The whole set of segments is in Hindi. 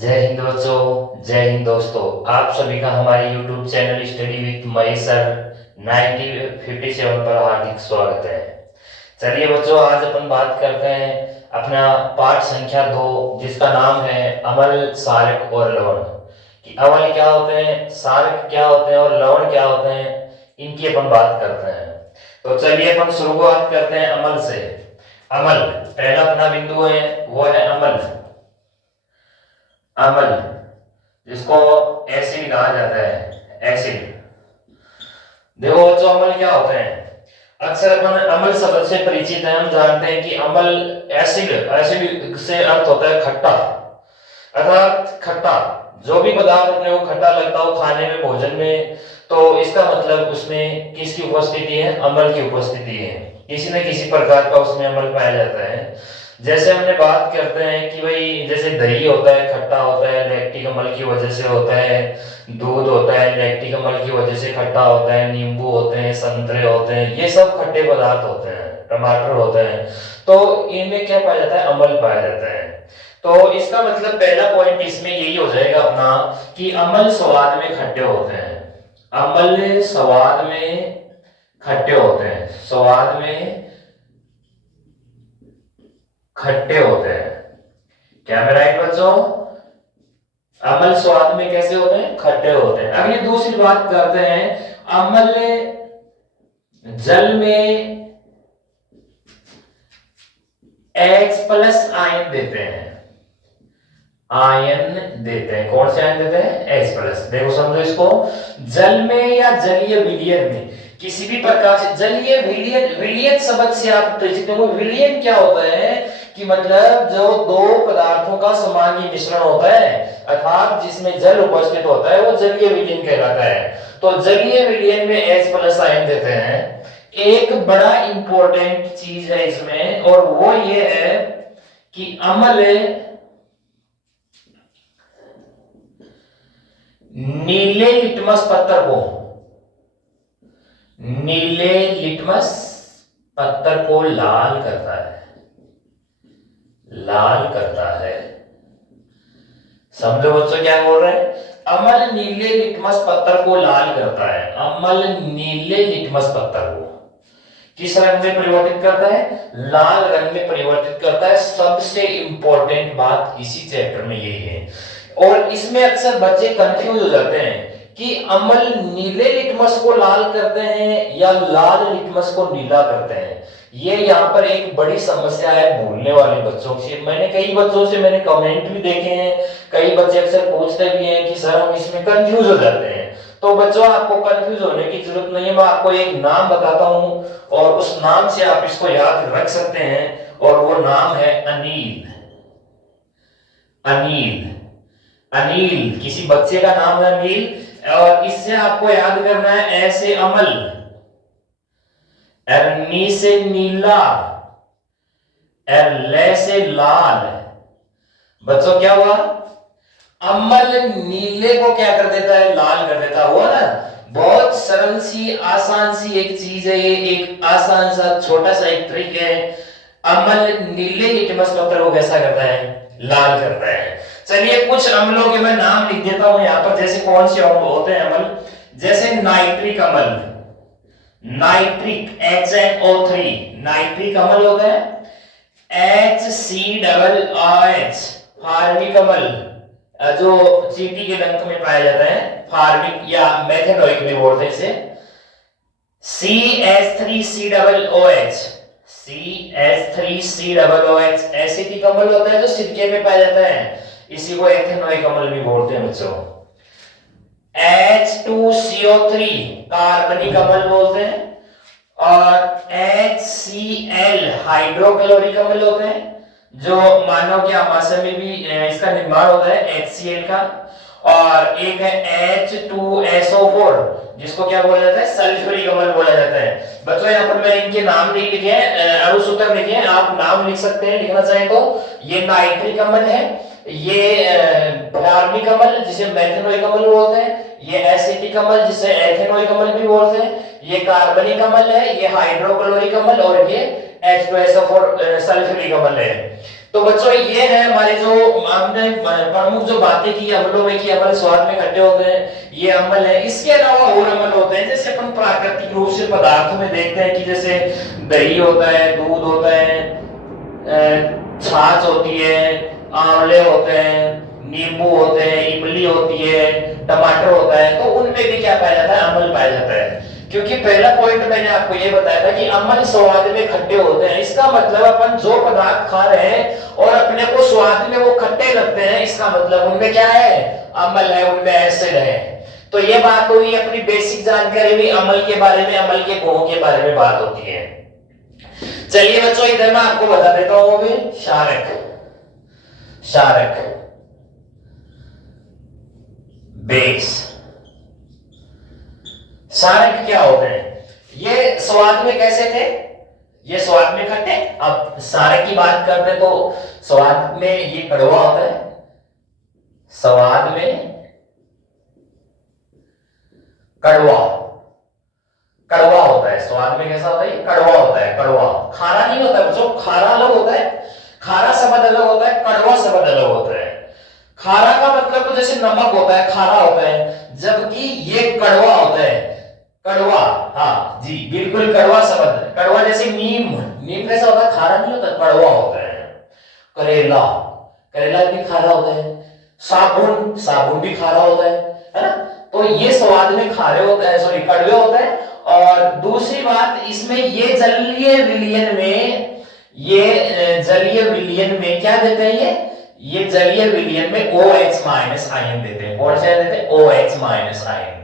जय हिंद बच्चों, जय हिंद दोस्तों। आप सभी का हमारे YouTube channel study with Mahesh sir 1957 पर हार्दिक स्वागत है। चलिए बच्चों, आज अपन बात करते हैं अपना पाठ संख्या 2, जिसका नाम है अमल, सारक और लवण। कि अमल क्या होते हैं, सारक क्या होते हैं और लवण क्या होते हैं, इनकी अपन बात करते हैं। तो चलिए अपन शुरुआत करते हैं अमल से। अमल, पहला अपना बिंदु है वो है अमल। अम्ल, जिसको एसिड कहा जाता है, एसिड। देखो बच्चों, अम्ल क्या होते हैं। अक्सर अपन अम्ल शब्द से परिचित हैं। हम जानते हैं कि अम्ल एसिड, एसिड से अर्थ होता है खट्टा, अर्थात खट्टा। जो भी पदार्थ अपने को खट्टा लगता हो खाने में, भोजन में, तो इसका मतलब उसमें किसकी उपस्थिति है, अम्ल की उपस्थिति है। किसी न किसी प्रकार का उसमें अम्ल पाया जाता है। जैसे हमने बात करते हैं कि भाई जैसे दही होता है, खट्टा होता है, लैक्टिक अम्ल की वजह से होता है। दूध होता है, लैक्टिक अम्ल की वजह से खट्टा होता है। नींबू होते हैं, संतरे होते हैं, ये सब खट्टे पदार्थ होते हैं। टमाटर होते हैं, तो इनमें क्या पाया जाता है, अम्ल पाया जाता है। तो इसका मतलब पहला पॉइंट इसमें यही हो जाएगा अपना कि अम्ल स्वाद में खट्टे होते हैं। अम्ल स्वाद में खट्टे होते हैं, स्वाद में खट्टे होते हैं। क्या मैं राइट बच्चों? अम्ल स्वाद में कैसे होते हैं, खट्टे होते हैं। अगली दूसरी बात करते हैं, अम्ल जल में H+ आयन देते हैं। आयन देते हैं, कौन से आयन देते हैं, H+। देखो समझो इसको, जल में या जलीय विलयन में किसी भी प्रकार से जलीय विलयन, विलयन शब्द से आप परिचित हो। विलयन क्या होता है कि मतलब जो दो पदार्थों का समांगी मिश्रण होता है, अर्थात जिसमें जल उपस्थित होता है, वो जलीय विलयन कहलाता है। तो जलीय विलयन में H+ आयन देते हैं। एक बड़ा इंपॉर्टेंट चीज है इसमें, और वो ये है कि अम्ल नीले लिटमस पत्थर को, नीले लिटमस पत्थर को लाल करता है, लाल करता है। समझो बच्चों क्या बोल रहे हैं, अम्ल नीले लिटमस पत्थर को लाल करता है। अम्ल नीले लिटमस पत्थर को किस रंग में परिवर्तित करता है, लाल रंग में परिवर्तित करता है। सबसे इंपॉर्टेंट बात इसी चैप्टर में यही है। और इसमें अक्सर बच्चे कंफ्यूज हो जाते हैं कि अम्ल नीले लिटमस को लाल करते हैं या लाल लिटमस को नीला करते हैं। ये यहाँ पर एक बड़ी समस्या है भूलने वाले बच्चों से। मैंने कई बच्चों से मैंने कमेंट भी देखे हैं, कई बच्चे अक्सर पूछते भी हैं कि सर हम इसमें कंफ्यूज हो जाते हैं। तो बच्चों, आपको कंफ्यूज होने की जरूरत नहीं है। मैं आपको एक नाम बताता हूं और उस नाम से आप इसको याद रख सकते हैं, और वो नाम है अनिल। अनिल, अनिल किसी बच्चे का नाम है अनिल, और इससे आपको याद करना है ऐसे अमल, नी से नीला, ले से लाल। बच्चों क्या हुआ, अम्ल नीले को क्या कर देता है, लाल कर देता हुआ ना। बहुत सरल सी, आसान सी एक चीज है ये, एक आसान सा छोटा सा एक ट्रिक है। अम्ल नीले लिटमस पत्थर को कैसा करता है, लाल करता है। चलिए कुछ अम्लों के मैं नाम लिख देता हूं यहाँ पर, जैसे कौन से अम्ल होते हैं अम्ल, जैसे नाइट्रिक अम्ल, नाइट्रिक HNO3 नाइट्रिक अम्ल होता है। HCOOH फार्मिक अम्ल, जो चींटी के डंक में पाया जाता है, फार्मिक या मेथेनोइक भी बोलते हैं इसे। CH3COOH, CH3COOH एसिटिक अम्ल होता है जो सिरके में पाया जाता है, इसी को एथेनोइक अम्ल भी बोलते हैं बच्चों। H2CO3 कार्बनिक अम्ल बोलते हैं, और HCl हाइड्रोक्लोरिक अम्ल होते हैं, जो मानव के आमाशय में भी इसका निर्माण होता है HCl का। और एक है H2SO4, जिसको क्या बोला जाता है, सल्फ्यूरिक अम्ल बोला जाता है। बच्चों यहाँ पर मैंने इनके नाम नहीं लिखे हैं, अनुसूत्र लिखे हैं, आप नाम लिख सकते हैं लिखना चाहें तो। ये नाइट्रिक अम्ल है, ये फार्मिक अम्ल जिसे मेथेनोइक अम्ल बोलते हैं, ये एसिटिक अम्ल जिसे एथेनोइक अम्ल भी बोलते हैं, ये कार्बनिक अम्ल है, ये हाइड्रोक्लोरिक अम्ल, और ये H2SO4 सल्फ्यूरिक अम्ल है। तो बच्चों ये है हमारे जो हमने प्रमुख जो बातें की अम्लों में कि अम्ल स्वाद में खट्टे होते हैं, ये अम्ल है। इसके अलावा और अम्ल होते हैं, जैसे अपन प्राकृतिक रूप से पदार्थों में देखते हैं कि जैसे दही होता है, दूध होता है, छाछ होती है, आंवले होते हैं, नींबू होते हैं, इमली होती है, टमाटर होता है, तो उनमें भी क्या पाया जाता है, अम्ल पाया जाता है। क्योंकि पहला पॉइंट मैंने आपको ये बताया था कि अम्ल स्वाद में खट्टे होते हैं, इसका मतलब अपन जो पदार्थ खा रहे हैं और अपने को स्वाद में वो खट्टे लगते हैं, इसका मतलब उनमें क्या है, अम्ल है, उनमें एसिड है। तो ये बात हुई अपनी बेसिक जानकारी भी अम्ल के बारे में, अम्ल के गुणों के बारे में बात होती है। चलिए बच्चों इधर मैं आपको बता देता हूं, वो भी क्षारक। क्षारक, बेस, क्षारक क्या होते हैं? ये स्वाद में कैसे थे, ये स्वाद में खट्टे। अब क्षारक की बात करते तो स्वाद में ये कड़वा होता है, स्वाद में कड़वा, कड़वा होता है, स्वाद में कैसा होता है, कड़वा होता है, कड़वा, खारा नहीं होता है बच्चों, खारा अलग होता है, खारा शब्द अलग होता है, कड़वा शब्द अलग होता है। खारा का मतलब तो जैसे नमक होता है, खारा होता है, जबकि ये कड़वा होता है, कड़वा, हाँ जी बिल्कुल कड़वा शब्द, कड़वा जैसे नीम, नीम कैसा होता है, खारा नहीं होता, कड़वा होता है। करेला, करेला भी खारा होता है। साबुन, साबुन भी खारा होता है ना। तो ये स्वाद में खारे होते हैं, सॉरी कड़वे होते हैं। और दूसरी बात इसमें ये जलीय विलयन में, ये जलीय विलयन में क्या देते हैं, ये जलीय विलयन में OH माइनस आयन देते हैं। कौन सा देते हैं, OH minus ion,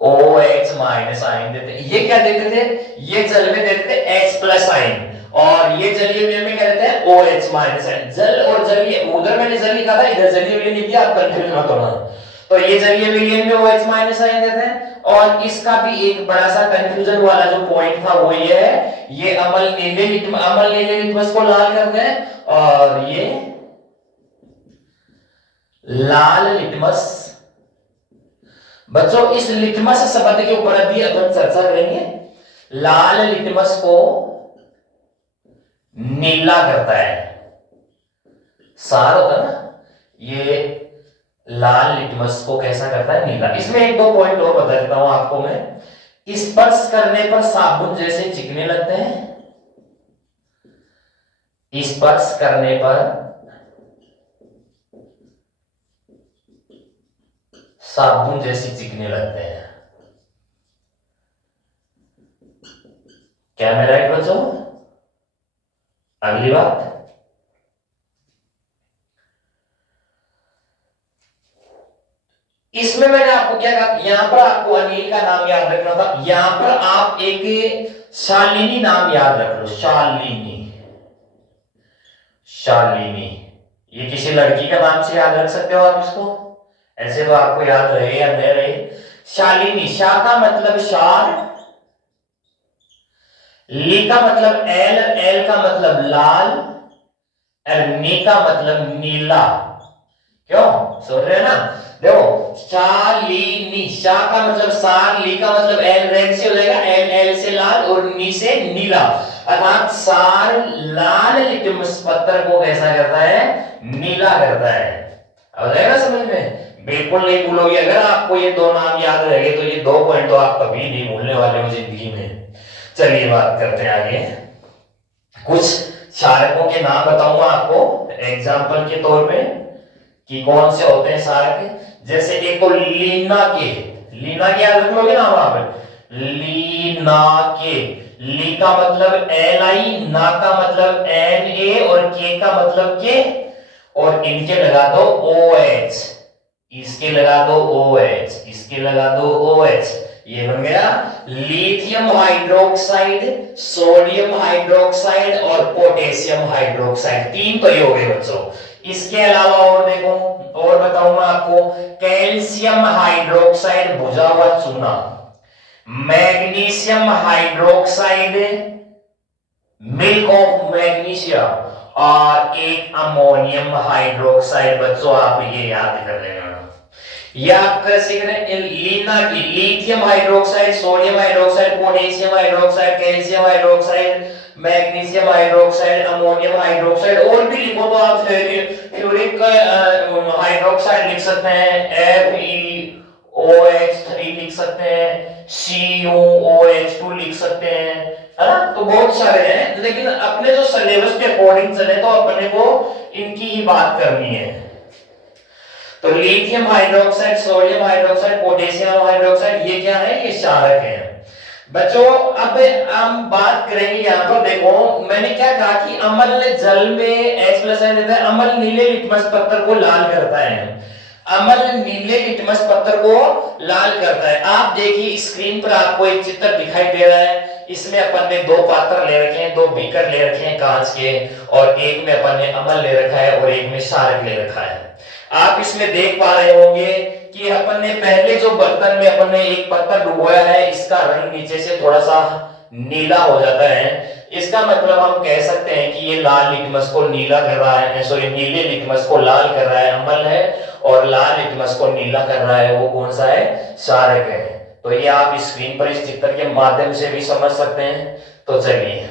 OH minus ion देते हैं। ये क्या देते थे, ये जल में देते थे H प्लस आयन, और ये जलीय विलयन में क्या देते हैं, OH माइनस आयन। जल और जलीय, उधर मैंने जल लिखा था, इधर जलीय विलयन लिख दिया, आप कंफ्यूज मत होना। तो ये जलीय विलयन में OH माइनस आयन देते हैं। और इसका भी एक बड़ा सा कंफ्यूजन वाला जो पॉइंट था वो ये है, ये अम्ल नीले लिटमस को लाल करते हैं, और ये लाल लिटमस। बच्चों इस लिटमस शब्द के ऊपर अभी अपन चर्चा करेंगे। लाल लिटमस को नीला करता है, सार होता है ना, ये लाल लिटमस को कैसा करता है, नीला। इसमें एक दो पॉइंट और बता देता हूं आपको मैं। स्पर्श करने पर साबुन जैसे चिकने लगते हैं, स्पर्श करने पर साबुन जैसे चिकने लगते हैं। क्या मेरा राइट बच्चों? अगली बात, इसमें मैंने आपको क्या कहा, यहां पर आपको अनिल का नाम याद रखना था, यहां पर आप एक शालिनी नाम याद रख लो, शालिनी, शालिनी। ये किसी लड़की का नाम से याद रख सकते हो आप इसको, ऐसे तो आपको याद रहे या नहीं रहे। शालिनी, शा का मतलब शाल, ली का मतलब एल, एल का मतलब लाल, और नी का मतलब नीला। क्यों सुन रहे ना, देखो शालिनी, शा का मतलब सार, ली का मतलब एल, रेड से हो जाएगा, एल, एल से लाल और नी से नीला, अर्थात सार लाल लिटमस पत्थर को कैसा करता है, नीला करता है। अब जाएगा समझ में, बिल्कुल नहीं भूलोगे। अगर आपको ये दो नाम याद रहेंगे तो ये दो पॉइंट तो आप कभी नहीं भूलने वाले हो जिंदगी में। चलिए बात करते हैं आगे, कुछ क्षारकों के नाम बताऊंगा आपको एग्जाम्पल के तौर पे कि कौन से होते हैं क्षारक। जैसे एक तो लीना के, लीना के याद रख लोगे ना वहां पे, लीना के, ली का मतलब एल आई, ना का मतलब एन ए, और के का मतलब के, और इनके लगा दो OH, इसके लगा दो OH, इसके लगा दो OH, ये बन गया लिथियम हाइड्रोक्साइड, सोडियम हाइड्रोक्साइड और पोटेशियम हाइड्रोक्साइड। तीन तो ये हो गए बच्चों। इसके अलावा और देखो, और बताऊंगा आपको, कैल्शियम हाइड्रोक्साइड भुजा हुआ चूना, magnesium hydroxide milk of magnesia, और एक अमोनियम हाइड्रोक्साइड। बच्चों आप ये याद कर लेना, या कैसे करें, लीना की lithium hydroxide, sodium hydroxide, potassium hydroxide, calcium hydroxide, magnesium hydroxide, ammonium hydroxide, और भी लिखो तो आप फ्लोरिक हाइड्रोक्साइड लिख सकते हैं, FeOH3 लिख सकते हैं, CuOH2 लिख सकते हैं, है ना। तो बहुत सारे हैं, लेकिन अपने जो सिलेबस के अकॉर्डिंग चले तो अपने को इनकी ही बात करनी है। तो lithium hydroxide, sodium hydroxide, potassium hydroxide, ये क्या है? ये क्षारक है। बच्चों अब हम बात करेंगे, यहाँ पर देखो मैंने क्या कहा कि अम्ल जल में H+ रहता है, अम्ल नीले लिटमस पत्थर को लाल करता है, अम्ल नीले लिटमस पत्थर को लाल करता है। आप देखिए स्क्रीन पर आपको एक चित्र दिखाई दे रहा है, इसमें अपन ने दो पात्र ले रखे हैं, दो बीकर ले रखे हैं कांच के, और एक में अपन ने अम्ल ले रखा है और एक में क्षारक ले रखा है। आप इसमें देख पा रहे होंगे कि अपन ने पहले जो बर्तन में अपन ने एक पत्थर डुबोया है, इसका रंग नीचे से थोड़ा सा नीला हो जाता है। इसका मतलब हम कह सकते हैं कि ये लाल लिटमस को नीला कर रहा है, सॉरी नीले लिटमस को लाल कर रहा है अम्ल है, और लाल लिटमस को नीला कर रहा है वो कौन सा है? क्षारक है। तो ये आप स्क्रीन पर इस चित्र के माध्यम से भी समझ सकते हैं। तो चलिए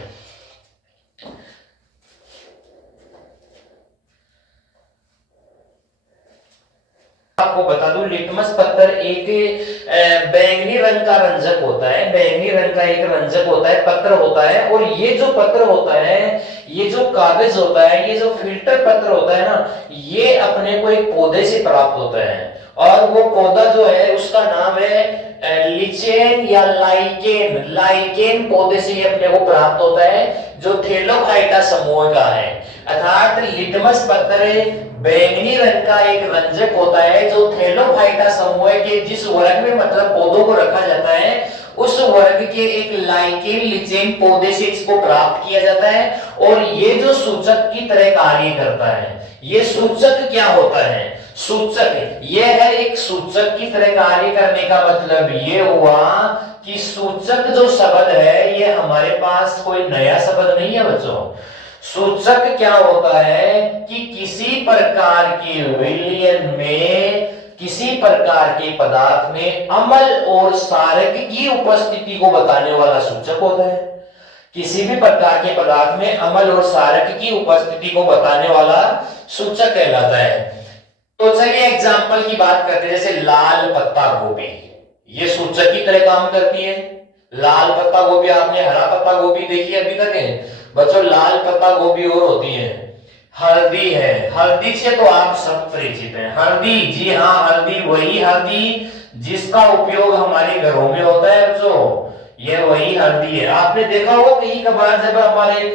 आपको बता दूं, लिटमस पत्थर एक बैंगनी रंग का रंजक होता है, बैंगनी रंग का एक रंजक होता है, पत्थर होता है। और ये जो पत्थर होता है, ये जो कागज होता है, ये जो फिल्टर पत्थर होता है ना, ये अपने को एक पौधे से प्राप्त होता है, और वो पौधा जो है उसका नाम है लिचेन या लाइकेन। लाइकेन पौधे से ये अपने को प्राप्त होता है, जो थैलोफाइटा समूह का है। अर्थात लिटमस पत्थर बैंगनी रंग का एक रंजक होता है, जो थैलोफाइटा समूह के जिस वर्ग में मतलब पौधों को रखा जाता है, उस वर्ग के एक लाइकेन लिचेन पौधे से इसको प्राप्त किया जाता है। और ये जो सूचक की तरह कार्य करता है। ये सूचक क्या होता है? सूचक ये है, एक सूचक की तरह कार्य करने का मतलब ये हुआ कि सूचक जो शब्द है ये हमारे पास कोई नया शब्द नहीं है बच्चों। सूचक क्या होता है कि किसी प्रकार के विलयन में, किसी प्रकार के पदार्थ में अम्ल और क्षारक की उपस्थिति को बताने वाला सूचक होता है। किसी भी प्रकार के पदार्थ में अम्ल और क्षारक की उपस्थिति को बताने वाला सूचक कहलाता है। तो चलिए एग्जाम्पल की बात करते हैं, जैसे लाल पत्ता गोभी, ये सूचक की तरह काम करती है। लाल पत्ता गोभी, आपने हरा पत्ता गोभी देखी अभी तक है बच्चों? लाल पत्ता गोभी और होती है, हल्दी है, हल्दी से तो आप सब परिचित हैं। हल्दी, जी हाँ, हल्दी, वही हल्दी जिसका उपयोग हमारे घरों में होता है बच्चों, ये वही हल्दी है। आपने देखा होगा कहीं कभार जब हमारे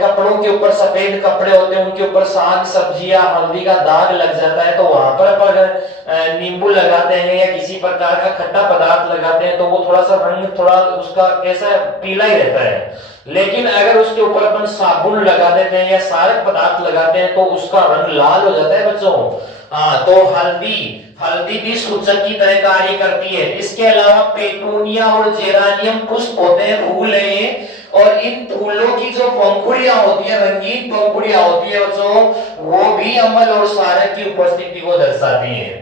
कपड़ों के ऊपर, सफेद कपड़े होते हैं, उनके ऊपर साग सब्जियां हल्दी का दाग लग जाता है, तो वहां पर अपन नींबू लगाते हैं या किसी प्रकार का खट्टा पदार्थ लगाते हैं, तो वो थोड़ा सा रंग, थोड़ा उसका कैसा पीला ही रहता है। लेकिन अगर उसके ऊपर अपन साबुन लगा देते हैं या क्षारक पदार्थ लगाते हैं, तो उसका रंग लाल हो जाता है बच्चों। हाँ, तो हल्दी, हल्दी भी सूचक की तरह कार्य करती है। इसके अलावा पेटूनिया और जेरानियम पुष्प होते हैं, फूल है ये, और इन फूलों की जो पंखुड़ियां होती है, रंगीन पंखुड़ियां होती है बच्चों, वो भी अम्ल और क्षारक की उपस्थिति को दर्शाती है।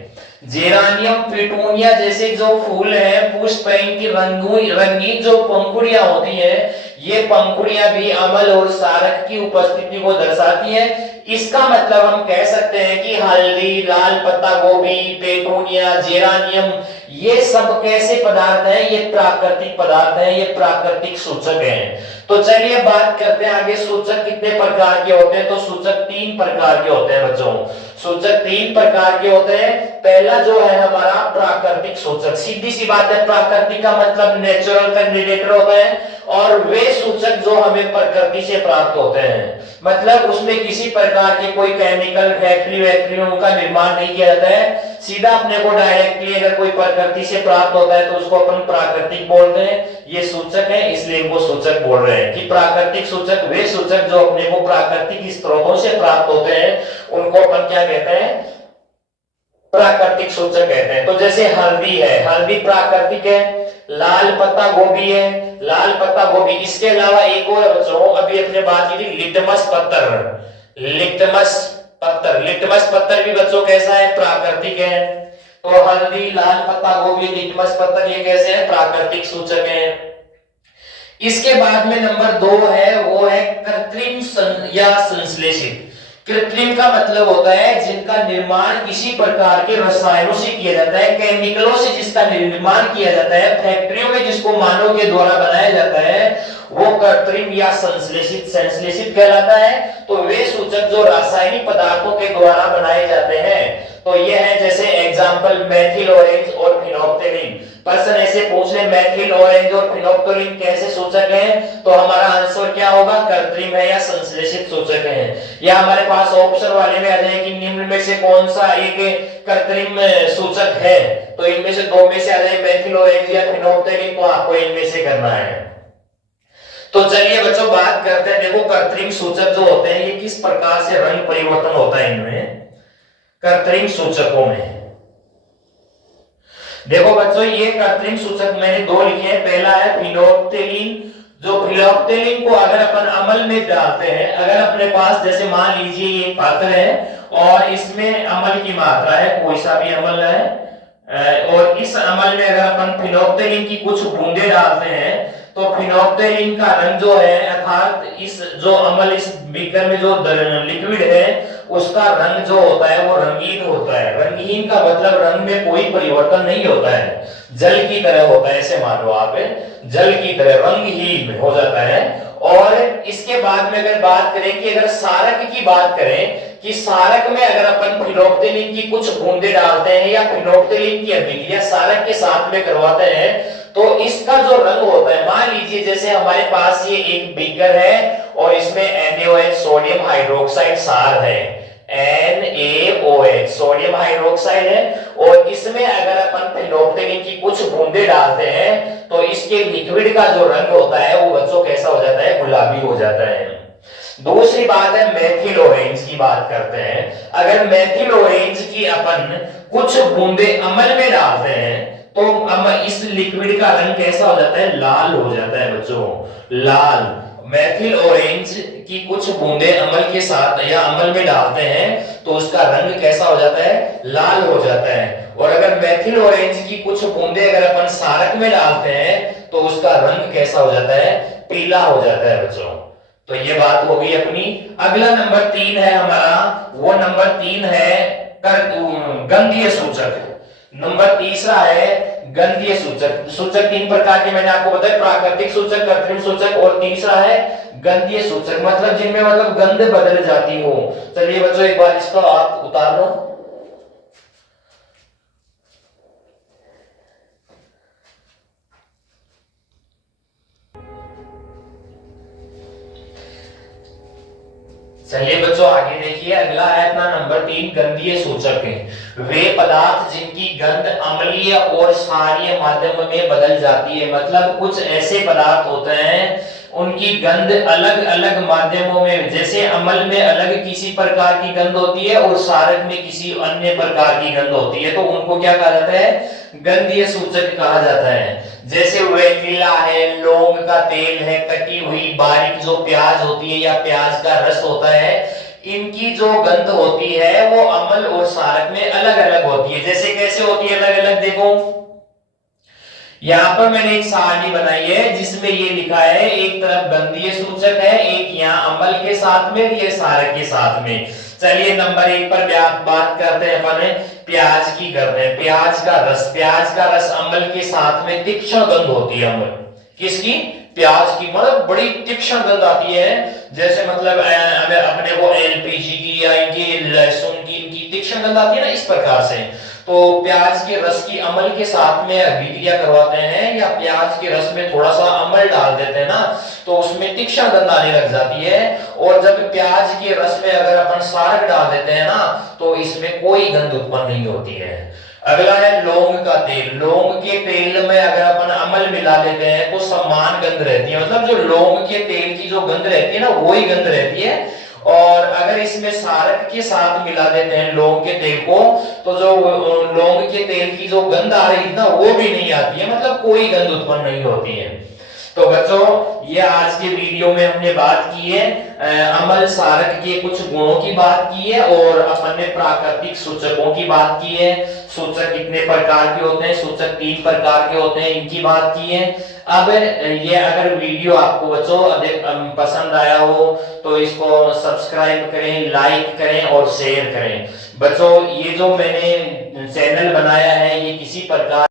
जेरानियम, पेटूनिया जैसे जो फूल है, पुष्प की रंगीन जो पंखुड़ियां होती है, ये पंखुड़ियां भी अम्ल और क्षारक की उपस्थिति को दर्शाती है। इसका मतलब हम कह सकते हैं कि हल्दी, लाल पत्ता गोभी, पेटूनिया, जेरानियम, ये सब कैसे पदार्थ हैं? ये प्राकृतिक पदार्थ हैं, ये प्राकृतिक सूचक हैं। तो चलिए बात करते हैं आगे, सूचक कितने प्रकार के होते हैं? तो सूचक 3 प्रकार के होते हैं बच्चों। सूचक 3 प्रकार के होते हैं। पहला जो है हमारा प्राकृतिक सूचक, सीधी सी बात है, प्राकृतिक का मतलब नेचुरल कैंडिडेट होता है, और वे सूचक जो हमें प्रकृति से प्राप्त होते हैं, मतलब उसमें किसी प्रकार के कोई केमिकल फैक्ट्री में उनका निर्माण नहीं किया जाता है, सीधा अपने को डायरेक्टली अगर कोई प्रकृति से प्राप्त होता है तो उसको अपन प्राकृतिक बोलते हैं। ये सूचक है, इसलिए इनको सूचक बोल रहे हैं कि प्राकृतिक सूचक वे सूचक जो अपने को प्राकृतिक स्त्रोतों से प्राप्त होते हैं, उनको अपन क्या कहते हैं? प्राकृतिक सूचक कहते हैं। तो जैसे हल्दी है, हल्दी प्राकृतिक है। लाल पत्ता गोभी है, लाल पत्ता गोभी। इसके अलावा एक और बच्चों, अभी अपने बात की थी लिटमस पत्थर। लिटमस पत्थर, लिटमस पत्थर भी बच्चों कैसा है? प्राकृतिक है। तो हल्दी, लाल पत्ता गोभी, लिटमस पत्थर, ये कैसे है? प्राकृतिक सूचक है। इसके बाद में नंबर 2 है, वो है कृत्रिम या संश्लेषित। कृत्रिम का मतलब होता है जिनका निर्माण किसी प्रकार के रसायनों से किया जाता है, केमिकलों से जिसका निर्माण किया जाता है, फैक्ट्रियों में जिसको मानव के द्वारा बनाया जाता है, वो कृत्रिम या संश्लेषित संश्लेषित कहलाता है। तो वे सूचक जो रासायनिक पदार्थों के द्वारा बनाए जाते हैं, तो ये है जैसे एग्जांपल मेथिल ऑरेंज और फिनोप्थेलिन। पर्सन ऐसे पूछ ले मेथिल ऑरेंज और फिनोप्थेलिन कैसे सूचक हैं, तो हमारा आंसर क्या होगा, कृत्रिम है या संश्लेषित सूचक है। या हमारे पास ऑप्शन वाले में आ जाए कि निम्न में से कौन सा एक कृत्रिम सूचक है, तो इनमें से दो में से आ जाए मेथिल ऑरेंज या फिनोप्थेलिन, तो आपको इनमें से करना है। तो चलिए बच्चों बात करते हैं, देखो कृत्रिम सूचक जो होते हैं ये किस प्रकार से रंग परिवर्तन होता है इनमें कृत्रिम सूचकों में। देखो बच्चों ये कृत्रिम सूचक मैंने दो लिखे हैं। पहला है फिनोप्थेलिन। जो फिनोप्थेलिन को अगर अपन अमल में डालते हैं, अगर अपने पास जैसे मान लीजिए ये पात्र है और इसमें अमल की मात्रा है, कोई सा भी अमल है, और इस अमल में अगर अपन फिनोप्थेलिन की कुछ बूंदे डालते हैं, तो फिनोप्थेलिन का रंग जो है, अर्थात इस जो अमल इस बीकर में जो लिक्विड है उसका रंग जो होता है वो रंगीन होता है। रंगीन का मतलब रंग में कोई परिवर्तन नहीं होता है, जल की तरह होता है, ऐसे मान लो आप, जल की तरह रंगहीन हो जाता है। और इसके बाद में अगर बात करें कि अगर सारक की बात करें कि सारक में अगर अपन फिनोप्थेलिन की कुछ बूंदे डालते हैं या फिनोप्थेलिन की अभिक्रिया सारक के साथ में करवाते हैं, तो इसका जो रंग होता है, मान लीजिए जैसे हमारे पास ये एक बीकर है और इसमें NaOH सोडियम हाइड्रोक्साइड सार है, NaOH सोडियम हाइड्रोक्साइड है, और इसमें अगर अपन फिनोप्थेलिन की कुछ बूंदे डालते हैं तो इसके लिक्विड का जो रंग होता है वो बच्चों कैसा हो जाता है, गुलाबी हो जाता है। दूसरी बात है मेथिल ऑरेंज की बात करते हैं। अगर मेथिल ऑरेंज की अपन कुछ बूंदे अमल में डालते हैं तो इस लिक्विड का रंग कैसा हो जाता है, लाल हो जाता है बच्चों, लाल। मेथिल ऑरेंज की कुछ बूंदे अमल के साथ या अमल में डालते हैं तो उसका रंग कैसा हो जाता है, लाल हो जाता है। और अगर मेथिल ऑरेंज की कुछ बूंदे अगर अपन सारक में डालते हैं तो उसका रंग कैसा हो जाता है, पीला हो जाता है बच्चों। तो ये बात हो गई अपनी। अगला नंबर 3 है हमारा, वो नंबर 3 है गंधीय सूचक। नंबर तीसरा है गंधीय सूचक। सूचक 3 प्रकार के मैंने आपको बताया, प्राकृतिक सूचक, कृत्रिम सूचक, और तीसरा है गंधीय सूचक, मतलब जिनमें मतलब गंध बदल जाती हो। चलिए बच्चों एक बार इसको आप उतार लो। चलिए बच्चों आगे देखिए, अगला है अपना नंबर 3 गंधीय सूचक है। वे पदार्थ जिनकी गंध अम्लीय और क्षारीय माध्यम में बदल जाती है, मतलब कुछ ऐसे पदार्थ होते हैं उनकी गंध अलग अलग माध्यमों में, जैसे अमल में अलग किसी प्रकार की गंध होती है और सारक में किसी अन्य प्रकार की गंध होती है, तो उनको क्या कहा जाता है, गंधीय सूचक कहा जाता है। जैसे वेनिला है, लौंग का तेल है, कटी हुई बारीक जो प्याज होती है या प्याज का रस होता है, इनकी जो गंध होती है वो अम्ल और सारक में अलग अलग होती है। जैसे कैसे होती है अलग अलग, देखो यहां पर मैंने एक सारणी बनाई है जिसमें ये लिखा है, एक तरफ गंधीय सूचक है, एक यहाँ अम्ल के साथ में, ये सारक के साथ में। चलिए नंबर 1 पर बात करते हैं अपन, प्याज की करते हैं। प्याज का रस, प्याज का रस अम्ल के साथ में तीक्ष्ण गंध होती है। अम्ल किसकी, प्याज की, मतलब बड़ी तीक्ष्ण गंध आती है। जैसे मतलब अपने को एलपीजी की या इनकी लहसुन की इनकी तीक्ष्ण गंध आती है ना, इस प्रकार से। तो प्याज के रस की अम्ल के साथ में अभिक्रिया करवाते हैं या प्याज के रस में थोड़ा सा अम्ल डाल देते हैं ना, तो उसमें तीक्ष्ण गंध आने लग जाती है। और जब प्याज के रस में अगर अपन सारक डाल देते हैं ना, तो इसमें कोई गंध उत्पन्न नहीं होती है। अगला है लौंग का तेल। लौंग के तेल में अगर अपन अम्ल मिला लेते हैं तो समान गंध रहती है, मतलब जो लौंग के तेल की जो गंध रहती है ना, वही गंध रहती है। और अगर इसमें सारक के साथ मिला देते हैं लौंग के तेल को, तो जो लौंग के तेल की जो गंध आ रही है ना, वो भी नहीं आती है, मतलब कोई गंध उत्पन्न नहीं होती है। तो बच्चों ये आज के वीडियो में हमने बात की है। अम्ल सारक के कुछ गुणों की बात की है और अपन ने प्राकृतिक सूचकों की बात की है। सूचक कितने प्रकार के होते हैं, सूचक 3 प्रकार के होते हैं, इनकी बात की है। अब ये अगर वीडियो आपको बच्चों पसंद आया हो तो इसको सब्सक्राइब करें, लाइक करें और शेयर करें। बच्चों ये जो मैंने चैनल बनाया है ये किसी प्रकार